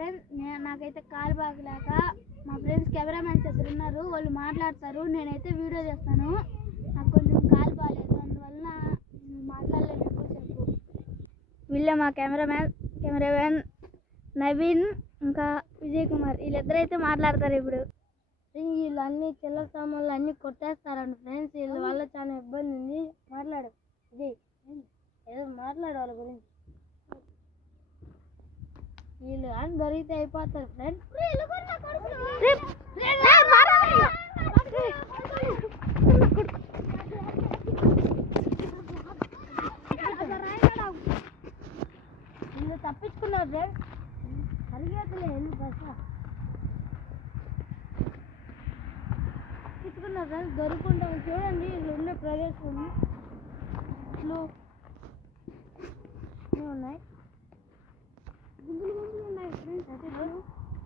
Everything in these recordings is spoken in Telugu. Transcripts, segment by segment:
ఫ్రెండ్స్ నాకైతే కాలు బాగలేక మా ఫ్రెండ్స్ కెమెరామెన్స్ ఇద్దరు ఉన్నారు, వాళ్ళు మాట్లాడతారు, నేనైతే వీడియో చేస్తాను. నాకు కొంచెం కాలు బాగాలేదు, అందువల్ల మాట్లాడలేదు ఎక్కువసేపు. వీళ్ళే మా కెమెరామెన్ నవీన్ ఇంకా విజయ్ కుమార్, వీళ్ళిద్దరైతే మాట్లాడతారు. ఇప్పుడు వీళ్ళు అన్ని చిల్లర సామాన్లు అన్నీ కొట్టేస్తారండి ఫ్రెండ్స్, వీళ్ళ వల్ల చాలా ఇబ్బంది ఉంది. మాట్లాడు విజయ్, ఏదో మాట్లాడు వాళ్ళ గురించి. వీళ్ళు అని దొరికితే అయిపోతారు ఫ్రెండ్స్. వీళ్ళు తప్పించుకున్నారు ఫ్రెండ్స్, అరిగేతలే ఎందుకు బస్సు తప్పించుకున్నారు ఫ్రెండ్స్. దొరుకుంటాం చూడండి, వీళ్ళు ఉన్న ప్రదేశం ఇట్లు ఉన్నాయి, గుంపులు ఉన్నాయి ఫ్రెండ్స్.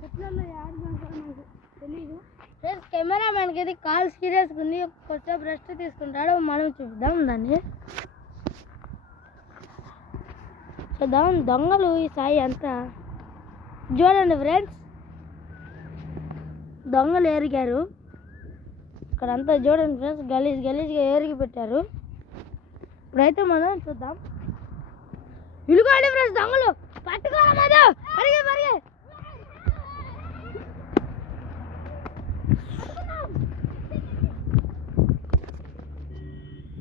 చెట్లలో నాకు తెలీదు ఫ్రెండ్స్. కెమెరామెన్కి అయితే కాల్ సీరియస్గా ఉంది, కొంచెం రెస్ట్ తీసుకుంటాడు. మనం చూద్దాం దాన్ని, చూద్దాం. దొంగలు ఈ సాయి అంతా చూడండి ఫ్రెండ్స్, దొంగలు ఎరిగారు ఇక్కడంతా. చూడండి ఫ్రెండ్స్, గలీజ్గా ఎరిగి పెట్టారు. ఇప్పుడైతే మనం చూద్దాం. ఇలుగోండి ఫ్రెండ్స్, దొంగలు